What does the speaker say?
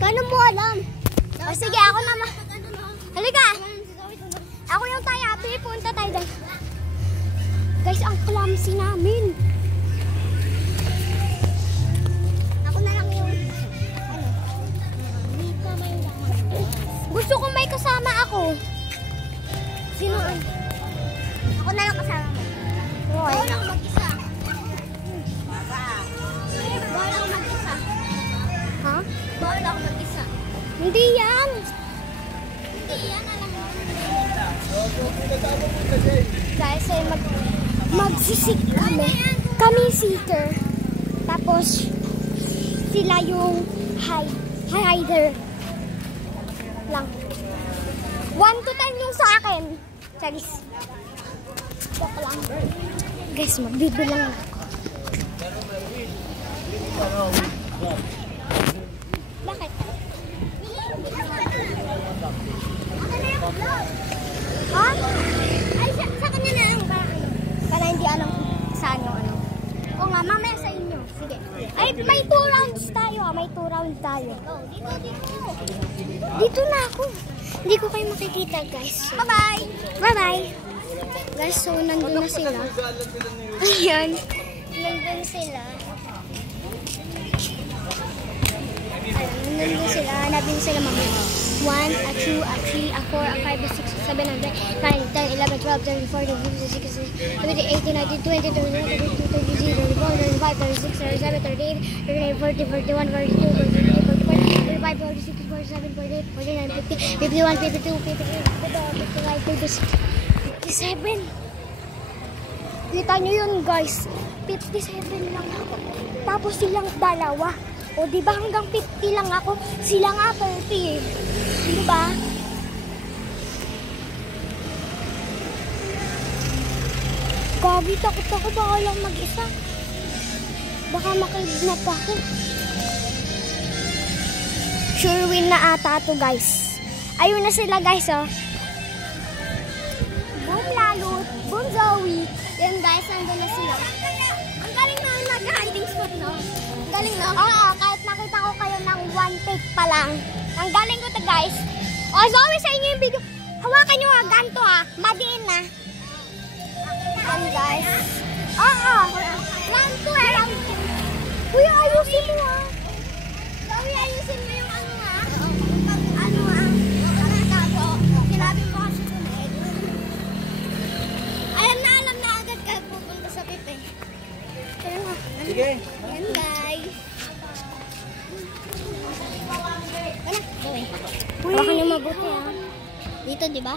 Paano mo alam? O sige, ako naman. Halika! Ako yung tayo, Happy. Punta tayo doon. Guys, ang clumsy namin. Ako na lang yung... Gusto ko may kasama ako. Sino? Ako na lang kasama mo. Bawal ako mag-isa. Bawal ako mag-isa. Ha? Bawal ako mag-isa. Hindi yan. Hindi yan, alam mo. Guys, ay magsisik kami. Kami seeker. Tapos, sila yung hider. Lang. 1 to 10 yung sa akin. Charis. Joke lang. Guys, magbibilang ako. Bakit? Ha? Ay, sa kanya na lang ba? Para hindi alam saan yung ano. O nga, mamaya sa inyo. Sige. Ay, may 2 rounds tayo. May 2 rounds tayo. Dito. Dito na ako. Hindi ko kayo makikita, guys. Bye-bye. Bye-bye. Guys, so nandun na sila. Ayan. Nandun sila. Ayan, nandun sila. Hanapin sila mamaya. 1, 2, 3, 4, 5, 6, 7, 9, 10, 11, 12, 13, 14, 15, 16, 17, 18, 19, 20, 21, 22, 23, 24, 25, 26, 27, 28, 29, 40, 41, 42, 43, 44, 45, 46, 47, 48, 49, 50, 51, 52, 53, 55, 56, 57. Kita nyo yun, guys. 57 lang ako. Tapos silang dalawa. O, diba hanggang 50 lang ako? Sila nga 30. Diba? Gabi, takot ako. Baka lang mag-isa. Baka makidnap ako. Sure win na ata to, guys. Ayun na sila, guys, oh. Boom, Lalo. Boom, Zoe. Yan, guys, nandun na sila. Ang galing na nag-hiding spot, no? Ang galing na. Oo, kahit nakita ko kayo ng 1 take pa lang. Ang galing ko to, guys. O, Zoe, sa inyo yung video. Hawakan nyo nga ganito, ha. Madiin na. Yan, guys. Oo. Round 2, eh. Uy, ayusin mo, ha. Zoe, ayusin mo yung ano, ha. Ano, ha. Sinabi mo kasi sunod. Alam na agad ka pupunta sa pipe. Kaya nga. Sige. Yan, guys. Hawakan niyo mabuti, ha. Dito, di ba?